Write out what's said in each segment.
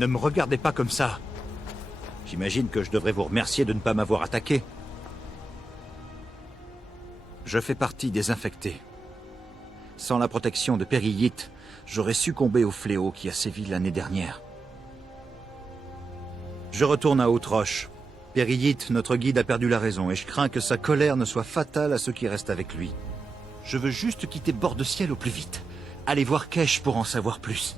Ne me regardez pas comme ça. J'imagine que je devrais vous remercier de ne pas m'avoir attaqué. Je fais partie des infectés. Sans la protection de Périllite, j'aurais succombé au fléau qui a sévi l'année dernière. Je retourne à Haute-Roche. Périllite, notre guide, a perdu la raison et je crains que sa colère ne soit fatale à ceux qui restent avec lui. Je veux juste quitter Bord-de-Ciel au plus vite. Allez voir Kesh pour en savoir plus.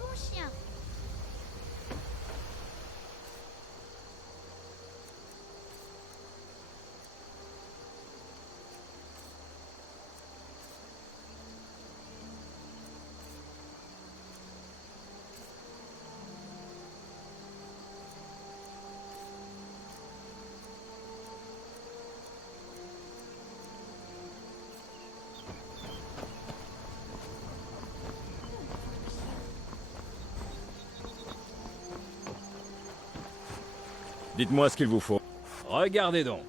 Mon chien. Dites-moi ce qu'il vous faut. Regardez donc.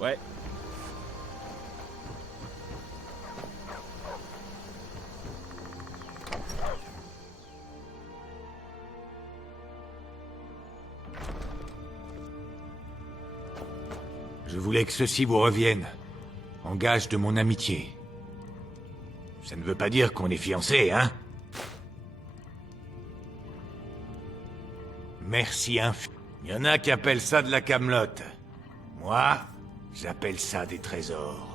Ouais. Je voulais que ceci vous revienne, en gage de mon amitié. Ça ne veut pas dire qu'on est fiancés, hein? Merci infiniment. Il y en a qui appellent ça de la camelote. Moi, j'appelle ça des trésors.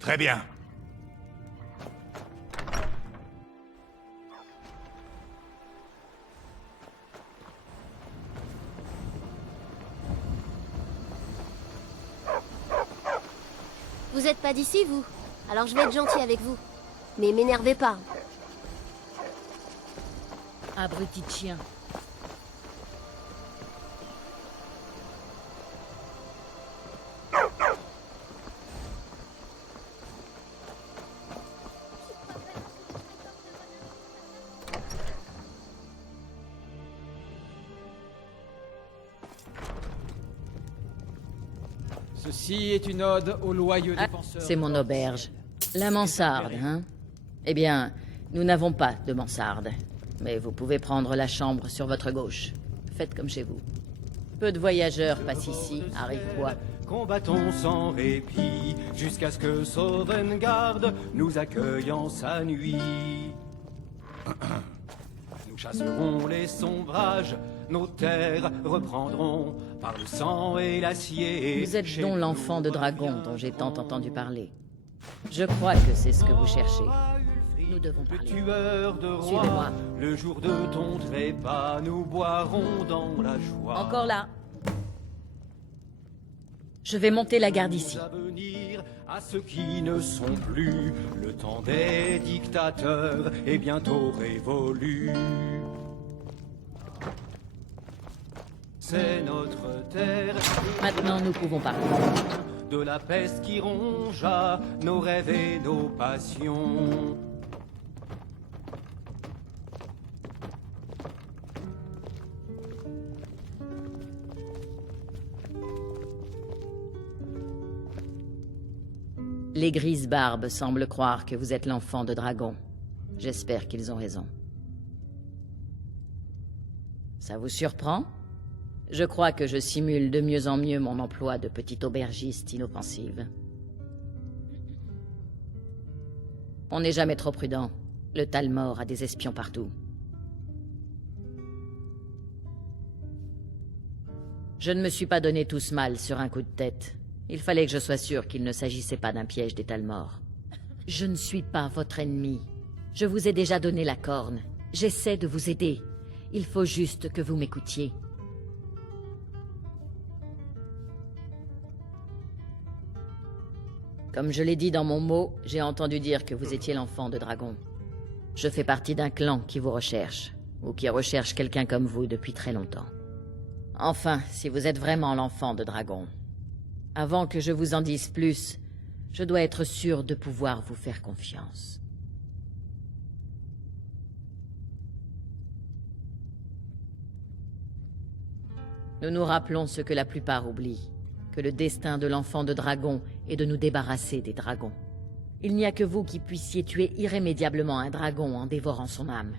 Très bien. Vous Vous êtes pas d'ici, vous? Alors je vais être gentil avec vous. Mais m'énervez pas. Abruti de chien. Ceci est une ode aux loyaux Ah, défenseurs. c'est mon auberge. La mansarde, hein? Eh bien, nous n'avons pas de mansarde. Mais vous pouvez prendre la chambre sur votre gauche. Faites comme chez vous. Peu de voyageurs passent ici, à Rive-Bois. Combattons sans répit, jusqu'à ce que Sauvegarde nous accueille en sa nuit. Nous chasserons les sombrages, nos terres reprendront par le sang et l'acier. Vous êtes donc l'enfant de dragon dont j'ai tant entendu parler. Je crois que c'est ce que vous cherchez. Nous devons Le parler. tueur de rois, Suivez-moi. le jour de ton trépas, nous boirons dans la joie. Encore là. Je vais monter la garde ici. À venir à ceux qui ne sont plus, le temps des dictateurs est bientôt révolu. C'est notre terre, Maintenant, nous pouvons parler. de la peste qui rongea nos rêves et nos passions. Les grises barbes semblent croire que vous êtes l'enfant de dragon. J'espère qu'ils ont raison. Ça vous surprend? Je crois que je simule de mieux en mieux mon emploi de petite aubergiste inoffensive. On n'est jamais trop prudent. Le Talmor a des espions partout. Je ne me suis pas donné tout ce mal sur un coup de tête. Il fallait que je sois sûr qu'il ne s'agissait pas d'un piège des Talmor. Je ne suis pas votre ennemi. Je vous ai déjà donné la corne. J'essaie de vous aider. Il faut juste que vous m'écoutiez. Comme je l'ai dit dans mon mot, j'ai entendu dire que vous étiez l'enfant de dragon. Je fais partie d'un clan qui vous recherche, ou qui recherche quelqu'un comme vous depuis très longtemps. Enfin, si vous êtes vraiment l'enfant de dragon, avant que je vous en dise plus, je dois être sûr de pouvoir vous faire confiance. Nous nous rappelons ce que la plupart oublient, que le destin de l'enfant de dragon est de nous débarrasser des dragons. Il n'y a que vous qui puissiez tuer irrémédiablement un dragon en dévorant son âme.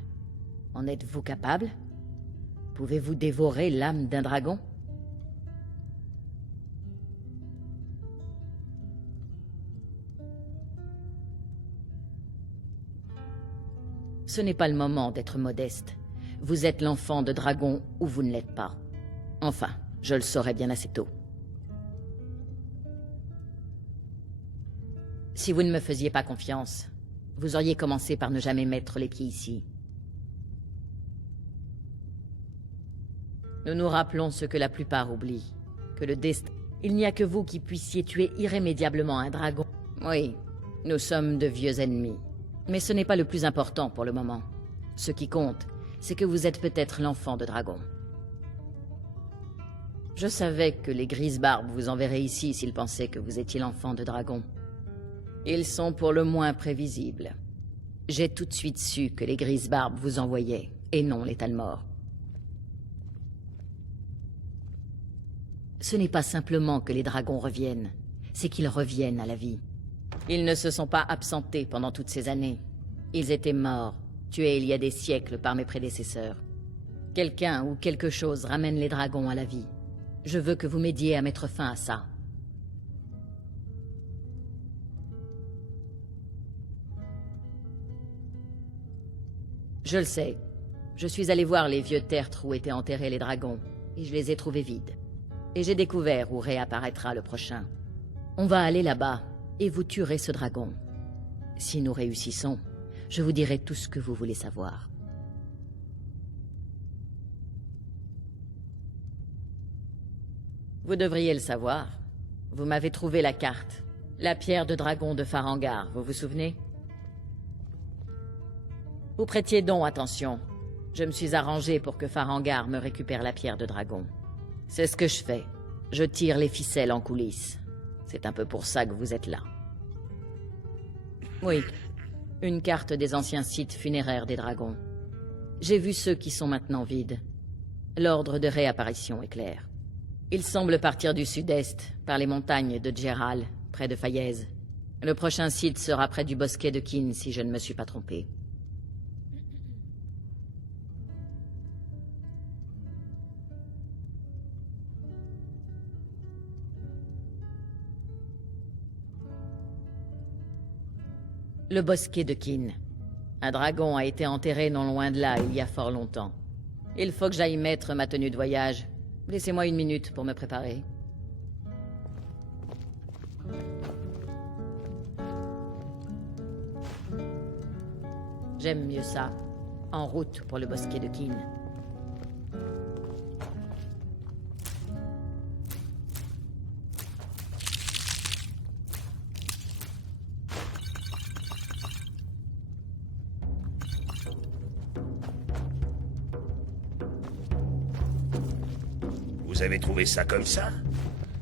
En êtes-vous capable? Pouvez-vous dévorer l'âme d'un dragon? Ce n'est pas le moment d'être modeste. Vous êtes l'enfant de dragon ou vous ne l'êtes pas. Enfin, je le saurai bien assez tôt. Si vous ne me faisiez pas confiance, vous auriez commencé par ne jamais mettre les pieds ici. Nous nous rappelons ce que la plupart oublient, que le destin... Il n'y a que vous qui puissiez tuer irrémédiablement un dragon. Oui, nous sommes de vieux ennemis. Mais ce n'est pas le plus important pour le moment. Ce qui compte, c'est que vous êtes peut-être l'enfant de dragon. Je savais que les Grisebarbes vous enverraient ici s'ils pensaient que vous étiez l'enfant de dragon. Ils sont pour le moins prévisibles. J'ai tout de suite su que les Grisebarbes vous envoyaient, et non les Talmor. Ce n'est pas simplement que les dragons reviennent, c'est qu'ils reviennent à la vie. Ils ne se sont pas absentés pendant toutes ces années. Ils étaient morts, tués il y a des siècles par mes prédécesseurs. Quelqu'un ou quelque chose ramène les dragons à la vie. Je veux que vous m'aidiez à mettre fin à ça. Je le sais. Je suis allé voir les vieux tertres où étaient enterrés les dragons, et je les ai trouvés vides. Et j'ai découvert où réapparaîtra le prochain. On va aller là-bas, et vous tuerez ce dragon. Si nous réussissons, je vous dirai tout ce que vous voulez savoir. Vous devriez le savoir. Vous m'avez trouvé la carte. La pierre de dragon de Farengar, vous vous souvenez? Vous prêtiez donc attention. Je me suis arrangé pour que Farengar me récupère la pierre de dragon. C'est ce que je fais. Je tire les ficelles en coulisses. C'est un peu pour ça que vous êtes là. Oui, une carte des anciens sites funéraires des dragons. J'ai vu ceux qui sont maintenant vides. L'ordre de réapparition est clair. Ils semblent partir du sud-est, par les montagnes de Djeral, près de Fayez. Le prochain site sera près du bosquet de Kin, si je ne me suis pas trompé. Le bosquet de Kin. Un dragon a été enterré non loin de là, il y a fort longtemps. Il faut que j'aille mettre ma tenue de voyage. Laissez-moi une minute pour me préparer. J'aime mieux ça. En route pour le bosquet de Kin. Vous avez trouvé ça comme ça?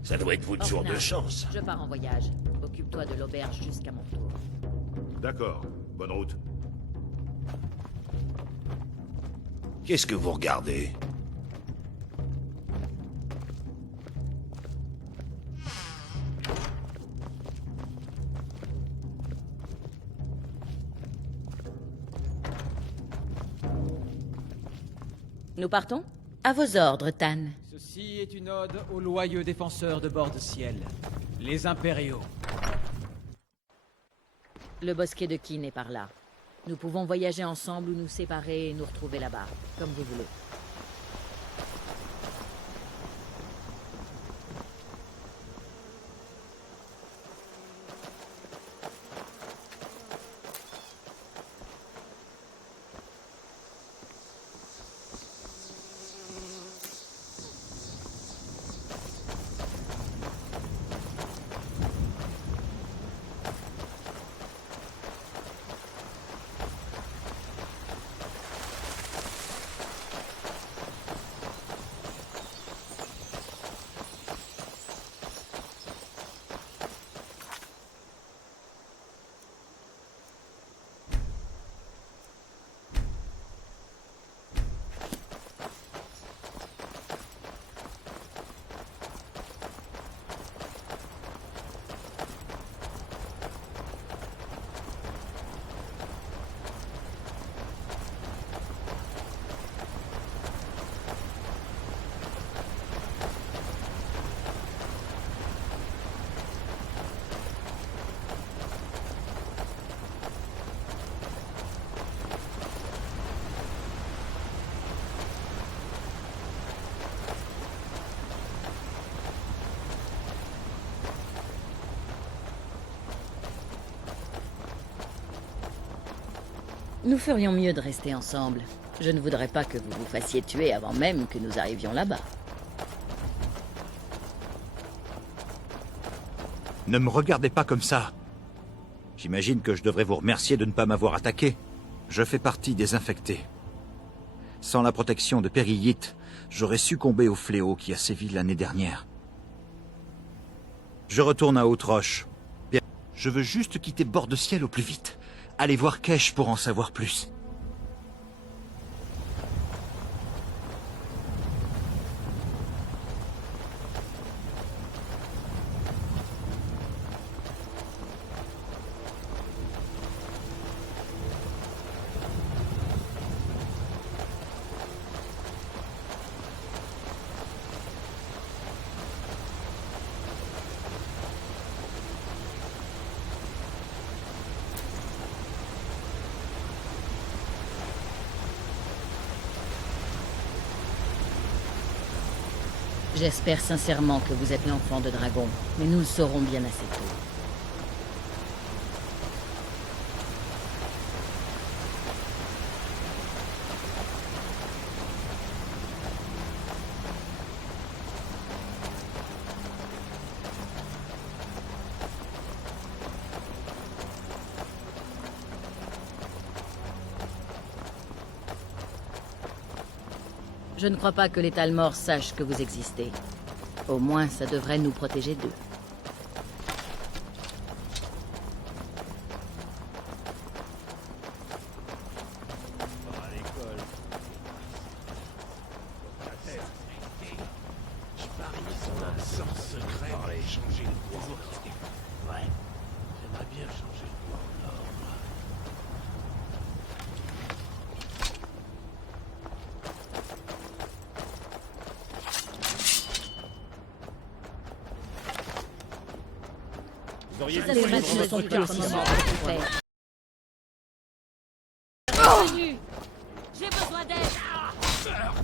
Ça doit être votre jour de Orphelin, chance. Je pars en voyage. Occupe-toi de l'auberge jusqu'à mon tour. D'accord, bonne route. Qu'est-ce que vous regardez? Nous partons? À vos ordres, Tan. Ceci est une ode aux loyaux défenseurs de bord de ciel, les impériaux. Le bosquet de Kin est par là. Nous pouvons voyager ensemble ou nous séparer et nous retrouver là-bas, comme vous voulez. Nous ferions mieux de rester ensemble. Je ne voudrais pas que vous vous fassiez tuer avant même que nous arrivions là-bas. Ne me regardez pas comme ça. J'imagine que je devrais vous remercier de ne pas m'avoir attaqué. Je fais partie des infectés. Sans la protection de Périllite, j'aurais succombé au fléau qui a sévi l'année dernière. Je retourne à Haute-Roche. Je veux juste quitter Bord de Ciel au plus vite. Allez voir Kesh pour en savoir plus. J'espère sincèrement que vous êtes l'enfant de Dragon, mais nous le saurons bien assez tôt. Je ne crois pas que les Talmor sachent que vous existez. Au moins, ça devrait nous protéger d'eux. Vous auriez Les dû matchs ne sont plus aussi simples pour faire. J'ai besoin d'aide.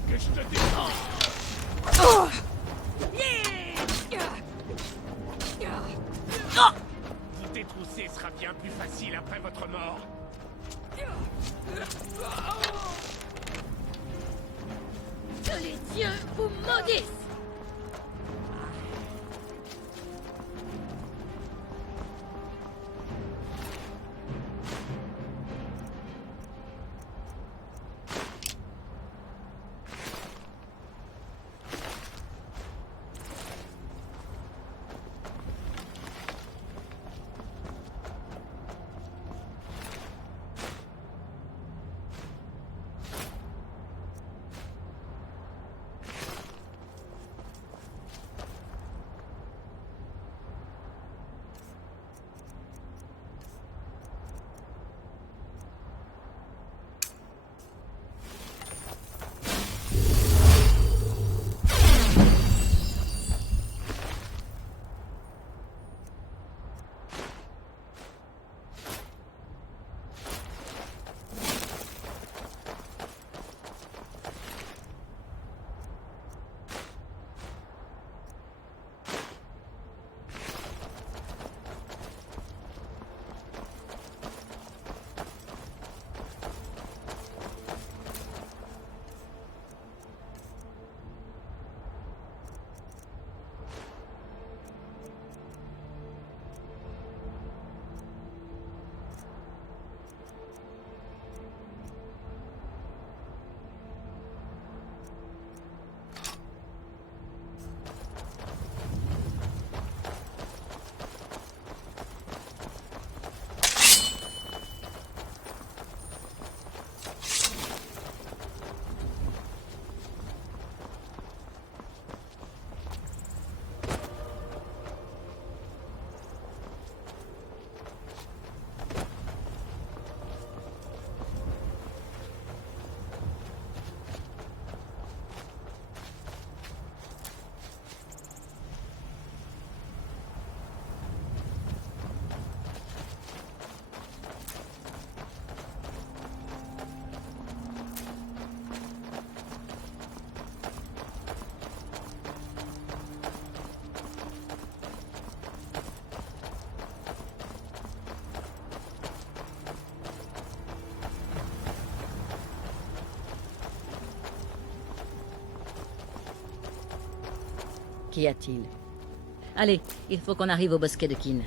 Que je te défends. Vous détrousser sera bien plus facile après votre mort. Que les dieux vous maudissent. Qu'y a-t-il? Allez, il faut qu'on arrive au bosquet de Kin.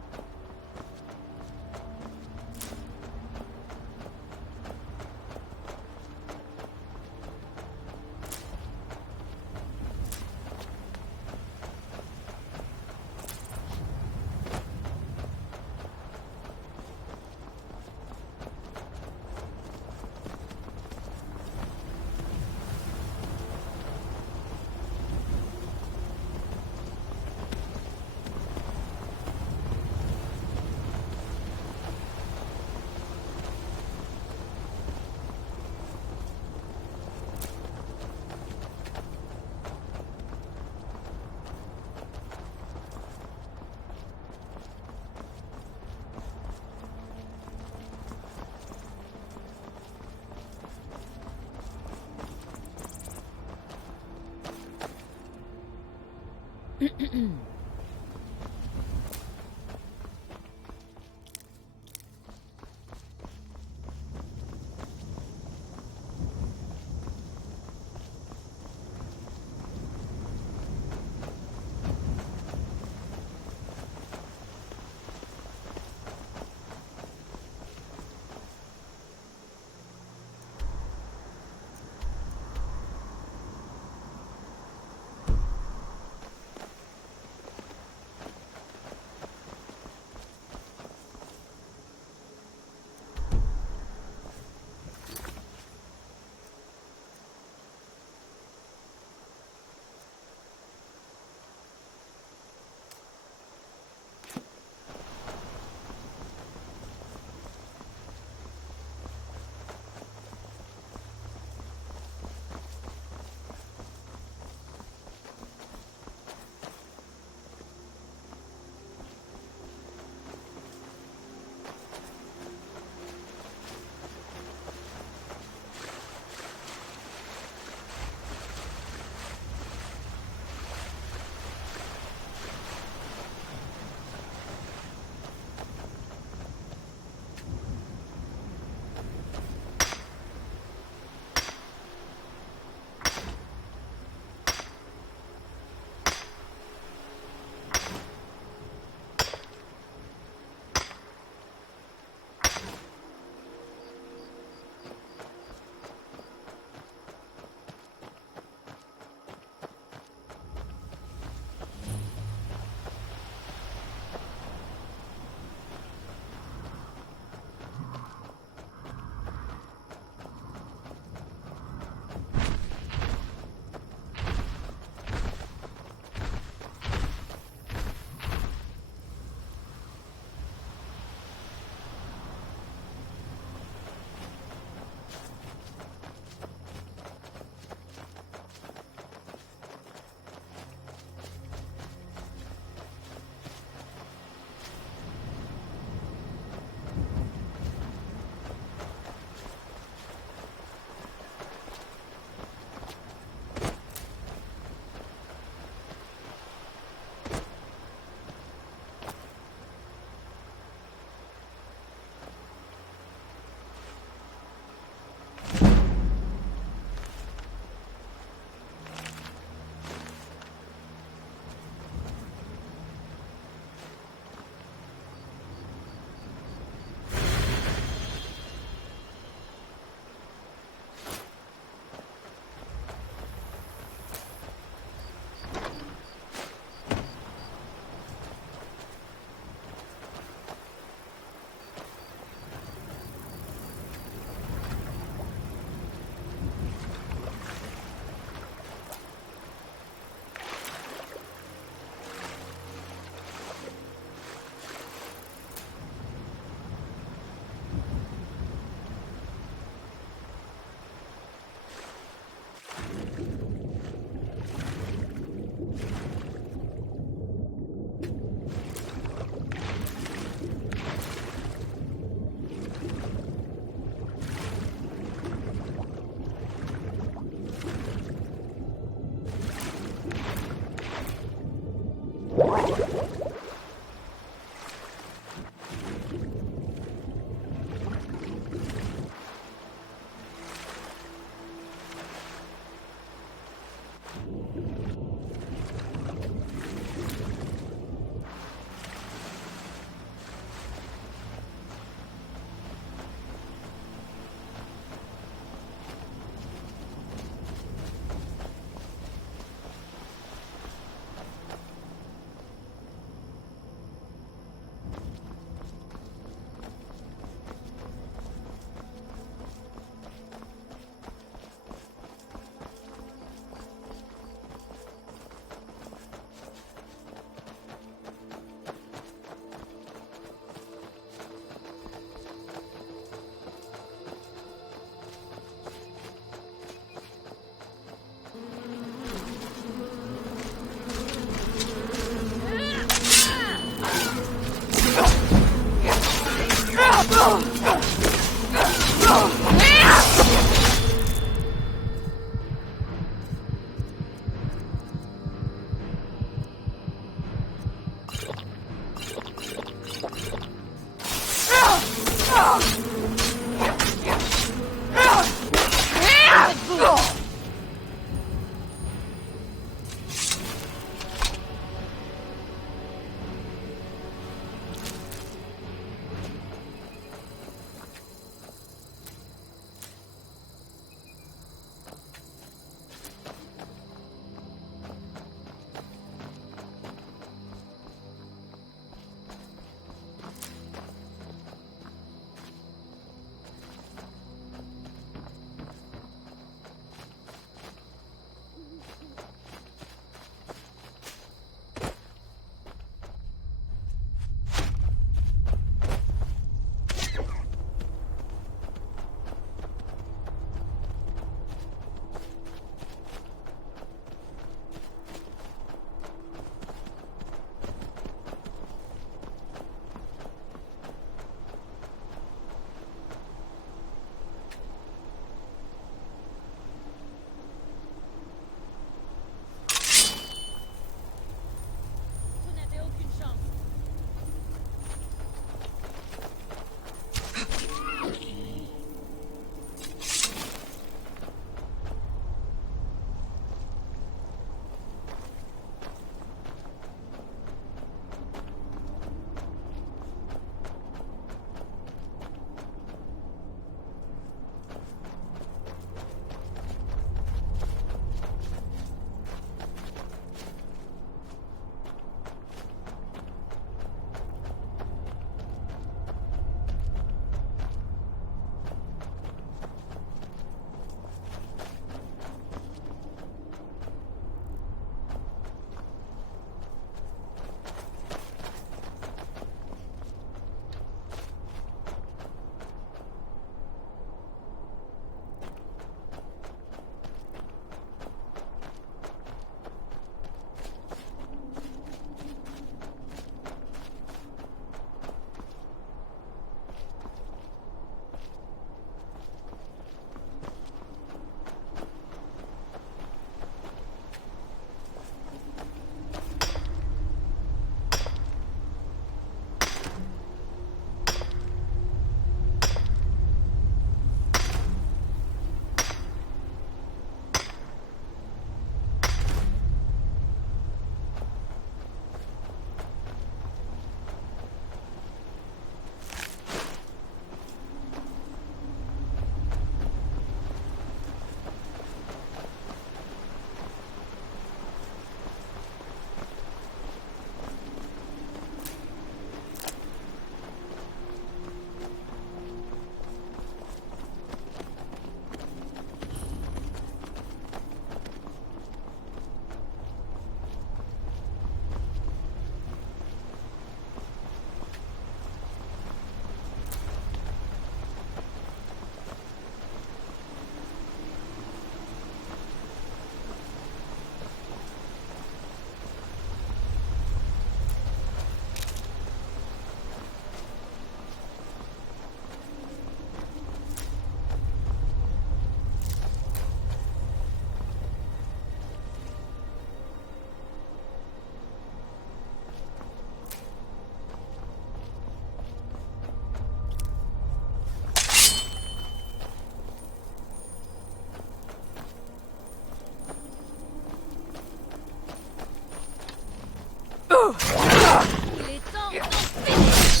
Il est temps d'en finir.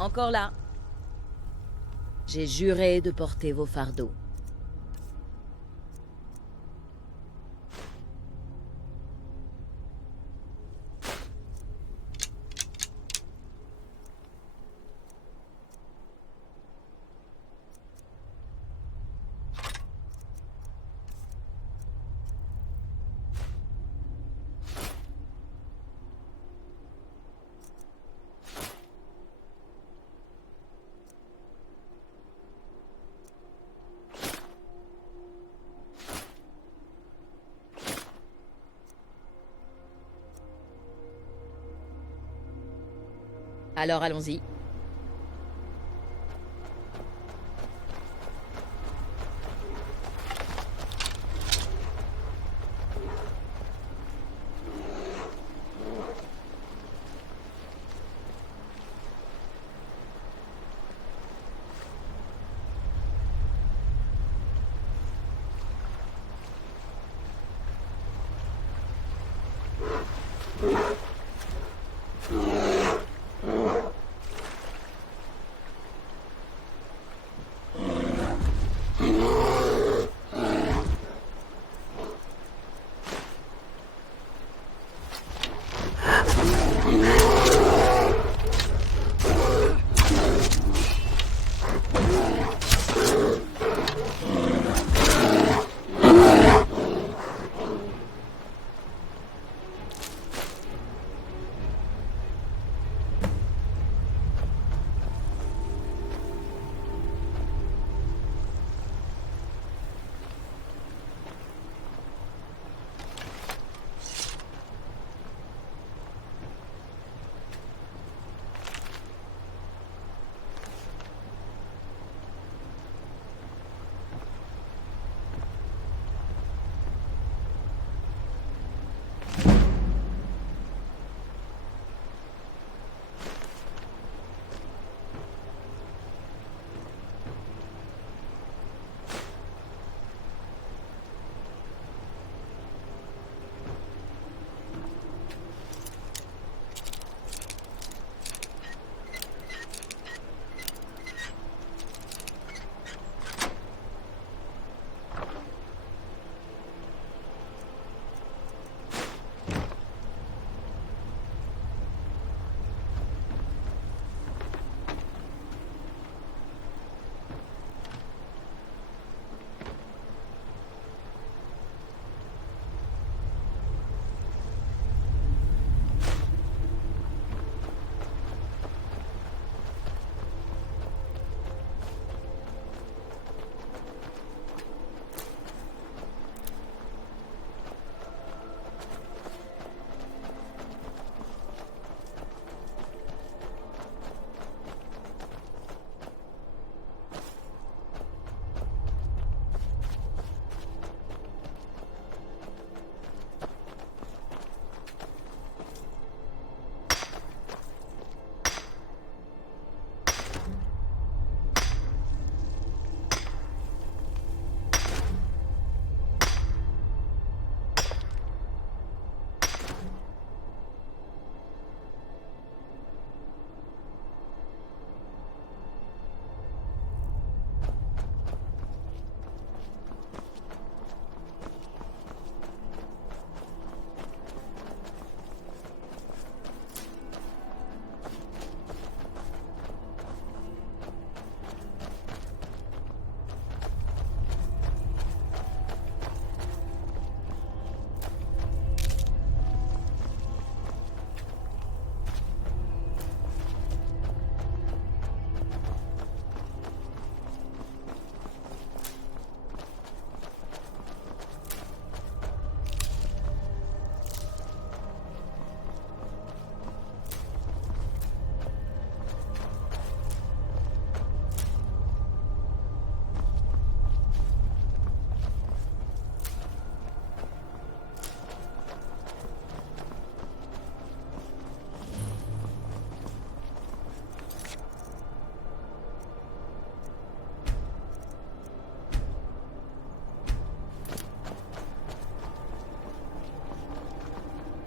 Encore là. J'ai juré de porter vos fardeaux. Alors allons-y.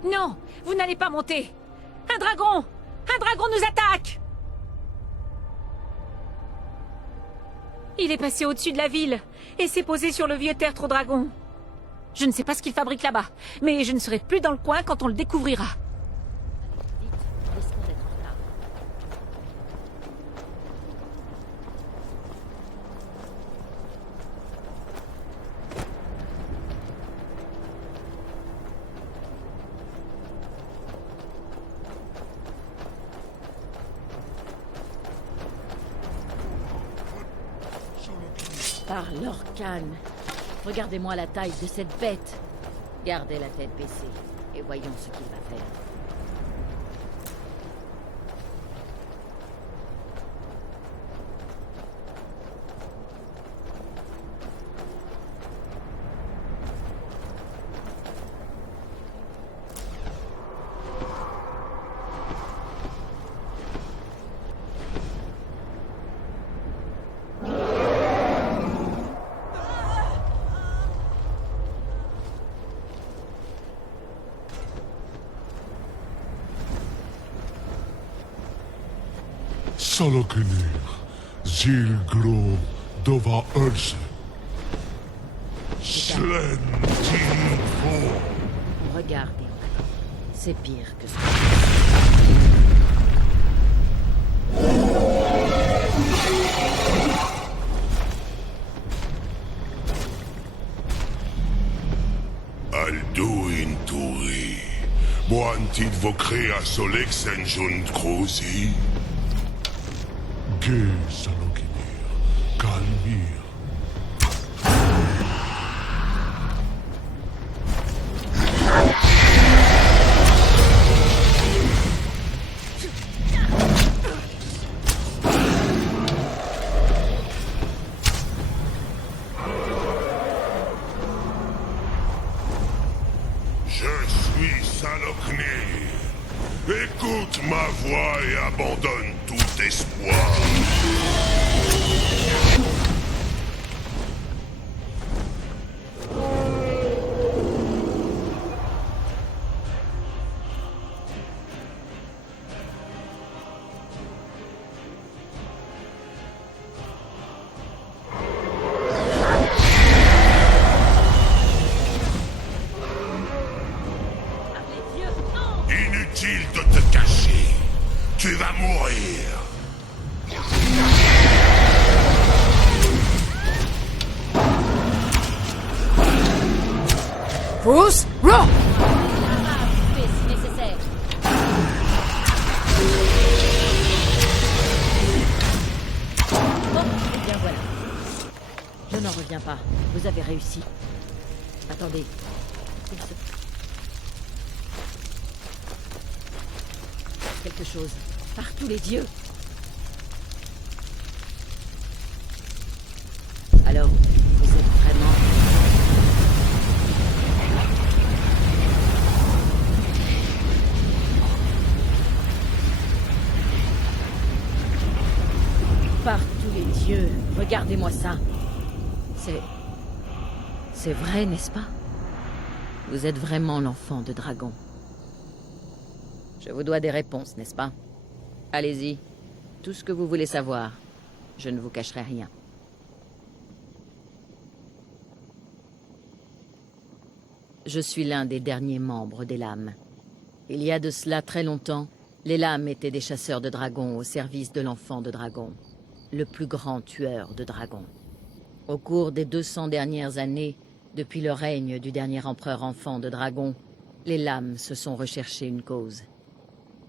Non, vous n'allez pas monter. Un dragon! Un dragon nous attaque! Il est passé au-dessus de la ville et s'est posé sur le vieux tertre au dragon. Je ne sais pas ce qu'il fabrique là-bas, mais je ne serai plus dans le coin quand on le découvrira. Vite, risquons d'être en retard. Par l'Orcane. Regardez-moi la taille de cette bête. Gardez la tête baissée et voyons ce qu'il va faire. Salokunir, Zilgro, Dova Urse. Slentinfo. Regardez, c'est pire que ça. Alduin Turi. Boantit vocrea solexen junt cruci. Ge Salokunir, Kalmir. Écoute ma voix et abandonne tout espoir. Inutile de te cacher. Tu vas mourir. Pousse, roll! Fais si nécessaire. Bon, eh bien voilà. Je n'en reviens pas. Vous avez réussi. Attendez. Il se... quelque chose. Par tous les dieux. Alors, vous êtes vraiment... Par tous les dieux, regardez-moi ça. C'est vrai, n'est-ce pas? Vous êtes vraiment l'enfant de dragon. Je vous dois des réponses, n'est-ce pas? Allez-y. Tout ce que vous voulez savoir. Je ne vous cacherai rien. Je suis l'un des derniers membres des Lames. Il y a de cela très longtemps, les Lames étaient des chasseurs de dragons au service de l'enfant de dragon, le plus grand tueur de dragons. Au cours des 200 dernières années, depuis le règne du dernier empereur enfant de dragon, les Lames se sont recherchés une cause.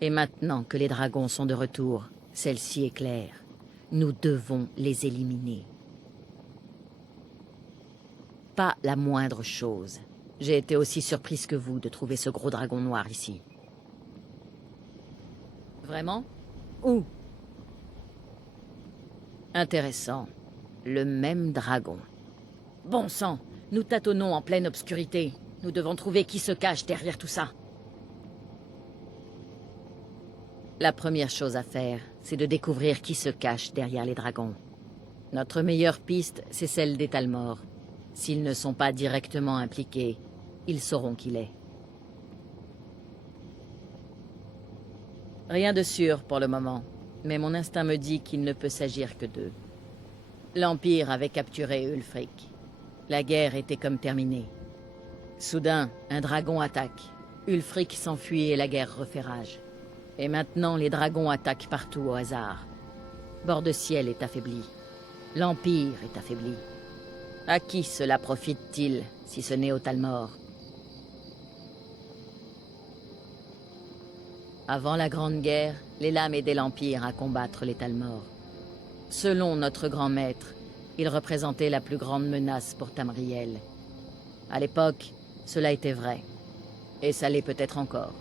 Et maintenant que les dragons sont de retour, celle-ci est claire. Nous devons les éliminer. Pas la moindre chose. J'ai été aussi surprise que vous de trouver ce gros dragon noir ici. Vraiment? Où? Intéressant. Le même dragon. Bon sang, nous tâtonnons en pleine obscurité. Nous devons trouver qui se cache derrière tout ça. La première chose à faire, c'est de découvrir qui se cache derrière les dragons. Notre meilleure piste, c'est celle des Talmor. S'ils ne sont pas directement impliqués, ils sauront qui l'est. Rien de sûr pour le moment, mais mon instinct me dit qu'il ne peut s'agir que d'eux. L'Empire avait capturé Ulfric. La guerre était comme terminée. Soudain, un dragon attaque. Ulfric s'enfuit et la guerre refait rage. Et maintenant, les dragons attaquent partout au hasard. Bord-de-Ciel est affaibli. L'Empire est affaibli. À qui cela profite-t-il, si ce n'est au Talmor? Avant la Grande Guerre, les lames aidaient l'Empire à combattre les Talmor. Selon notre grand maître, ils représentaient la plus grande menace pour Tamriel. À l'époque, cela était vrai. Et ça l'est peut-être encore.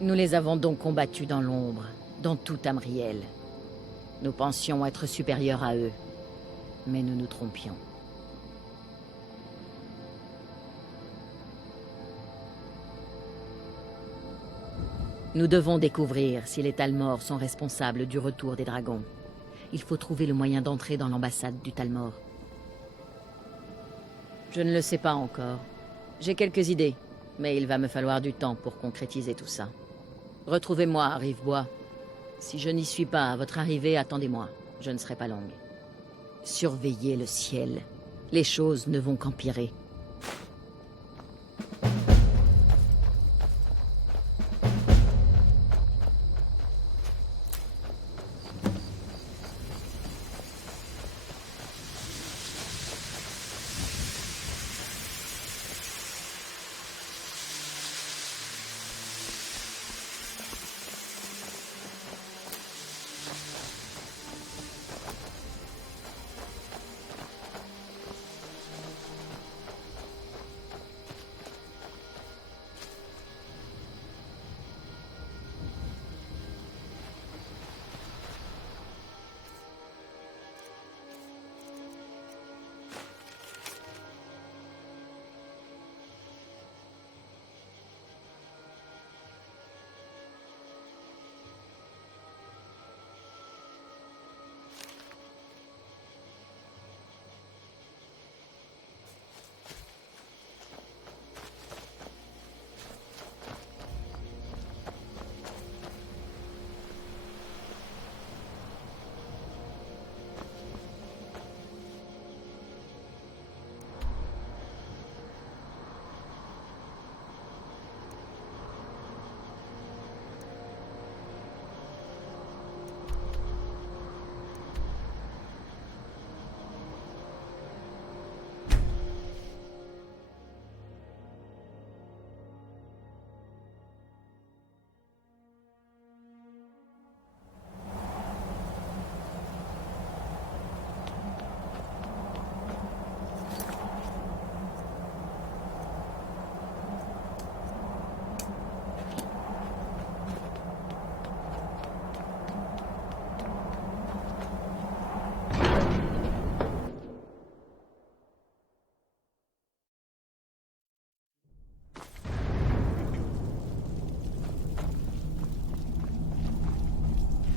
Nous les avons donc combattus dans l'ombre, dans tout Tamriel. Nous pensions être supérieurs à eux, mais nous nous trompions. Nous devons découvrir si les Talmor sont responsables du retour des dragons. Il faut trouver le moyen d'entrer dans l'ambassade du Talmor. Je ne le sais pas encore. J'ai quelques idées, mais il va me falloir du temps pour concrétiser tout ça. Retrouvez-moi à Rivebois. Si je n'y suis pas à votre arrivée, attendez-moi. Je ne serai pas longue. Surveillez le ciel. Les choses ne vont qu'empirer.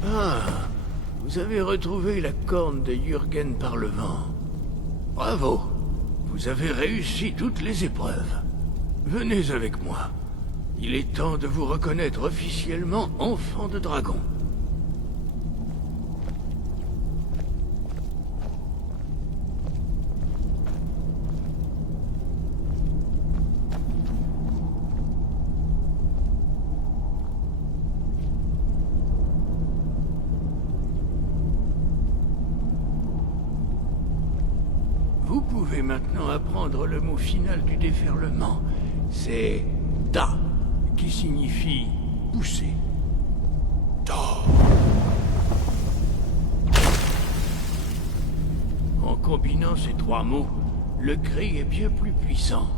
Ah, vous avez retrouvé la corne de Jürgen par le vent. Bravo, vous avez réussi toutes les épreuves. Venez avec moi. Il est temps de vous reconnaître officiellement enfant de dragon. Vous pouvez maintenant apprendre le mot final du déferlement. C'est « Da », qui signifie « pousser ». Da. En combinant ces trois mots, le cri est bien plus puissant.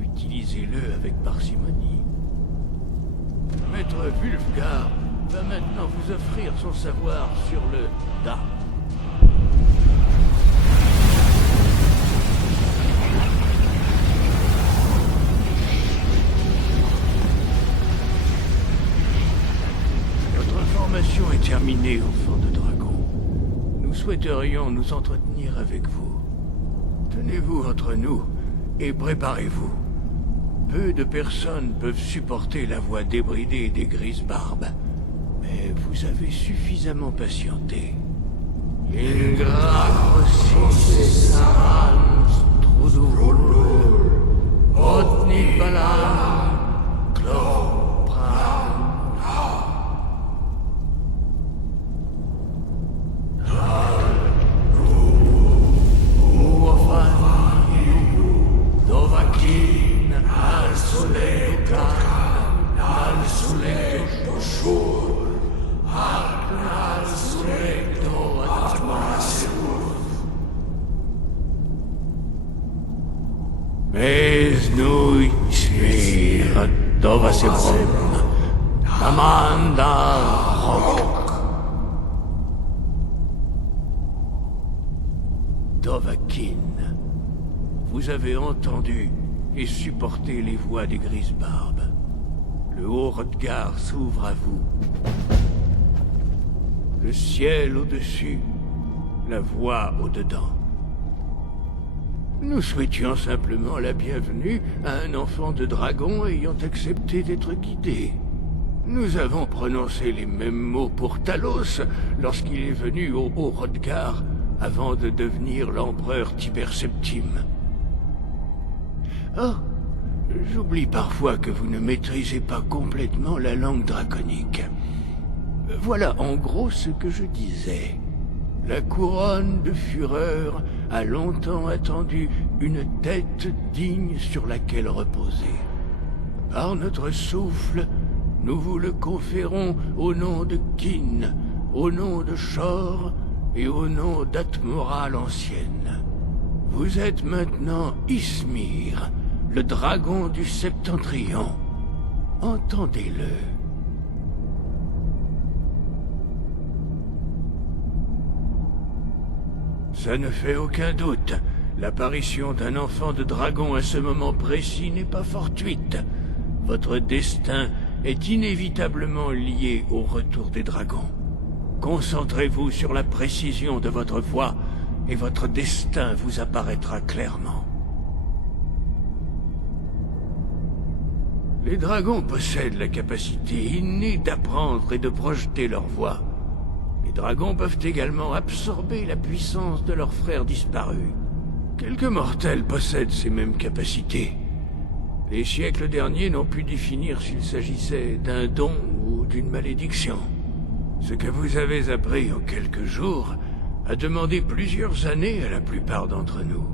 Utilisez-le avec parcimonie. Maître Wulfgar va maintenant vous offrir son savoir sur le « Da ». Est terminée, enfant de dragon. Nous souhaiterions nous entretenir avec vous. Tenez-vous entre nous et préparez-vous. Peu de personnes peuvent supporter la voix débridée des grises barbes. Mais vous avez suffisamment patienté. Ingra crocite saran strudul, odni balan, clopran. Dovakin al sulekan, al sulekan shur, al sulekan atmasur. Mais nous smir dovasebrum, amanda rock. Dovakin. Vous avez entendu et supporté les voix des Grisbarbes. Le haut Hrothgar s'ouvre à vous. Le ciel au-dessus, la voix au-dedans. Nous souhaitions simplement la bienvenue à un enfant de dragon ayant accepté d'être guidé. Nous avons prononcé les mêmes mots pour Talos lorsqu'il est venu au haut Hrothgar avant de devenir l'empereur Tiber Septime. Oh, j'oublie parfois que vous ne maîtrisez pas complètement la langue draconique. Voilà en gros ce que je disais. La couronne de Fureur a longtemps attendu une tête digne sur laquelle reposer. Par notre souffle, nous vous le conférons au nom de Kin, au nom de Shor et au nom d'Atmora l'ancienne. Vous êtes maintenant Ysmir, le dragon du Septentrion. Entendez-le. Ça ne fait aucun doute. L'apparition d'un enfant de dragon à ce moment précis n'est pas fortuite. Votre destin est inévitablement lié au retour des dragons. Concentrez-vous sur la précision de votre voix et votre destin vous apparaîtra clairement. Les dragons possèdent la capacité innée d'apprendre et de projeter leur voix. Les dragons peuvent également absorber la puissance de leurs frères disparus. Quelques mortels possèdent ces mêmes capacités. Les siècles derniers n'ont pu définir s'il s'agissait d'un don ou d'une malédiction. Ce que vous avez appris en quelques jours a demandé plusieurs années à la plupart d'entre nous.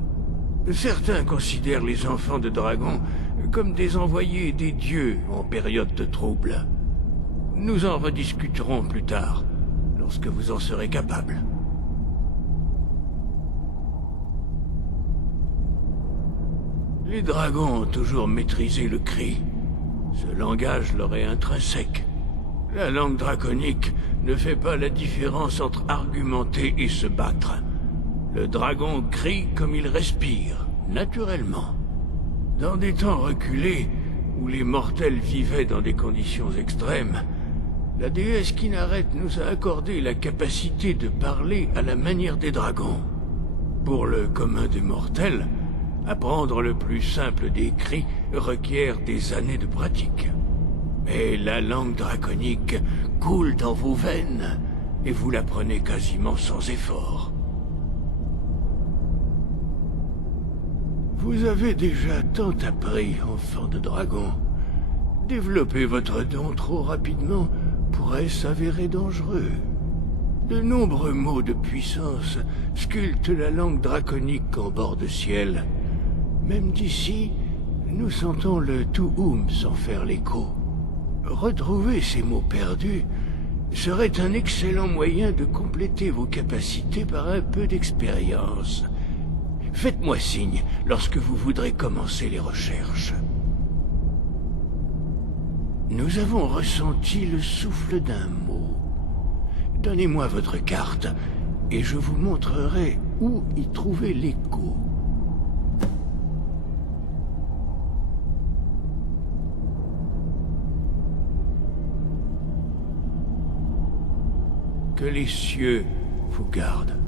Certains considèrent les enfants de dragons comme des envoyés des dieux en période de trouble. Nous en rediscuterons plus tard, lorsque vous en serez capable. Les dragons ont toujours maîtrisé le cri. Ce langage leur est intrinsèque. La langue draconique ne fait pas la différence entre argumenter et se battre. Le dragon crie comme il respire, naturellement. Dans des temps reculés, où les mortels vivaient dans des conditions extrêmes, la déesse Kynareth nous a accordé la capacité de parler à la manière des dragons. Pour le commun des mortels, apprendre le plus simple des cris requiert des années de pratique. Mais la langue draconique coule dans vos veines, et vous l'apprenez quasiment sans effort. Vous avez déjà tant appris, enfant de dragon. Développer votre don trop rapidement pourrait s'avérer dangereux. De nombreux mots de puissance sculptent la langue draconique en bord de ciel. Même d'ici, nous sentons le Tu'um s'en faire l'écho. Retrouver ces mots perdus serait un excellent moyen de compléter vos capacités par un peu d'expérience. Faites-moi signe lorsque vous voudrez commencer les recherches. Nous avons ressenti le souffle d'un mot. Donnez-moi votre carte, et je vous montrerai où y trouver l'écho. Que les cieux vous gardent.